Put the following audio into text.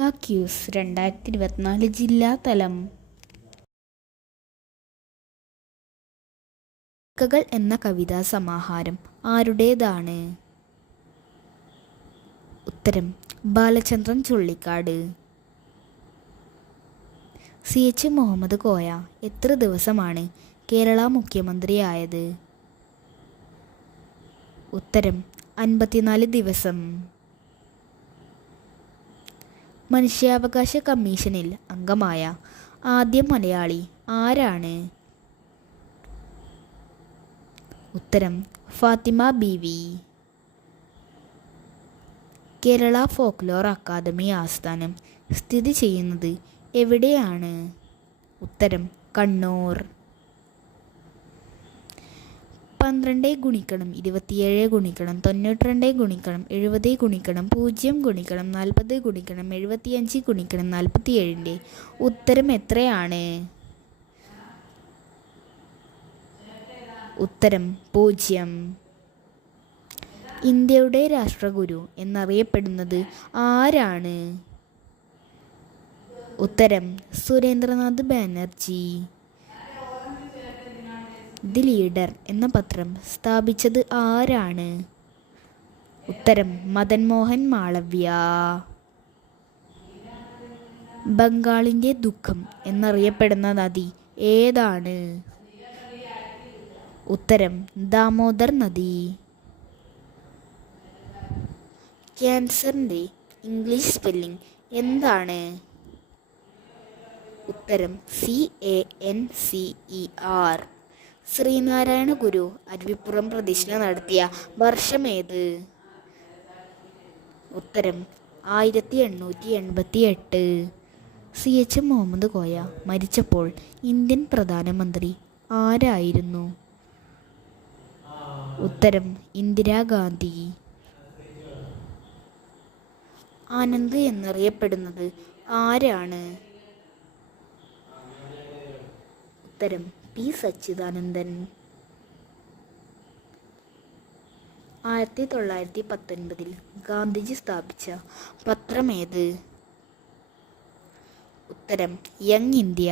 Quiz 2024 ജില്ലാതലം. കഥകൾ എന്ന കവിതാ സമാഹാരം ആരുടേതാണ്? ഉത്തരം ബാലചന്ദ്രൻ ചുള്ളിക്കാട്. CH മുഹമ്മദ് കോയ എത്ര ദിവസമാണ് കേരള മുഖ്യമന്ത്രിയായത്? ഉത്തരം 54 ദിവസം. മനുഷ്യാവകാശ കമ്മീഷനിൽ അംഗമായ ആദ്യ മലയാളി ആരാണ്? ഉത്തരം ഫാത്തിമ ബീവി. കേരള ഫോക്ലോർ അക്കാദമി ആസ്ഥാനം സ്ഥിതി ചെയ്യുന്നത് എവിടെയാണ്? ഉത്തരം കണ്ണൂർ. 12 ഗുണിക്കണം 27 ഗുണിക്കണം 92 ഗുണിക്കണം 70 ഗുണിക്കണം 0 ഗുണിക്കണം 40 ഗുണിക്കണം 75 ഗുണിക്കണം 47 ഉത്തരം എത്രയാണ്? ഉത്തരം 0. ഇന്ത്യയുടെ രാഷ്ട്രഗുരു എന്നറിയപ്പെടുന്നത് ആരാണ്? ഉത്തരം സുരേന്ദ്രനാഥ് ബാനർജി. ദി ലീഡർ എന്ന പത്രം സ്ഥാപിച്ചത് ആരാണ്? ഉത്തരം മദൻ മോഹൻ മാളവ്യ. ബംഗാളിൻ്റെ ദുഃഖം എന്നറിയപ്പെടുന്ന നദി ഏതാണ്? ഉത്തരം ദാമോദർ നദി. ക്യാൻസറിൻ്റെ ഇംഗ്ലീഷ് സ്പെല്ലിംഗ് എന്താണ്? ഉത്തരം CANCER. ശ്രീനാരായണ ഗുരു അരുവിപ്പുറം പ്രതിഷ്ഠ നടത്തിയ വർഷമേത്? ഉത്തരം 1888. CH മുഹമ്മദ് കോയ മരിച്ചപ്പോൾ ഇന്ത്യൻ പ്രധാനമന്ത്രി ആരായിരുന്നു? ഉത്തരം ഇന്ദിരാഗാന്ധി. ആനന്ദ് എന്നറിയപ്പെടുന്നത് ആരാണ്? ഉത്തരം P. സച്ചിദാനന്ദൻ. 1919 ഗാന്ധിജി സ്ഥാപിച്ച പത്രമേത്? ഉത്തരം യങ് ഇന്ത്യ.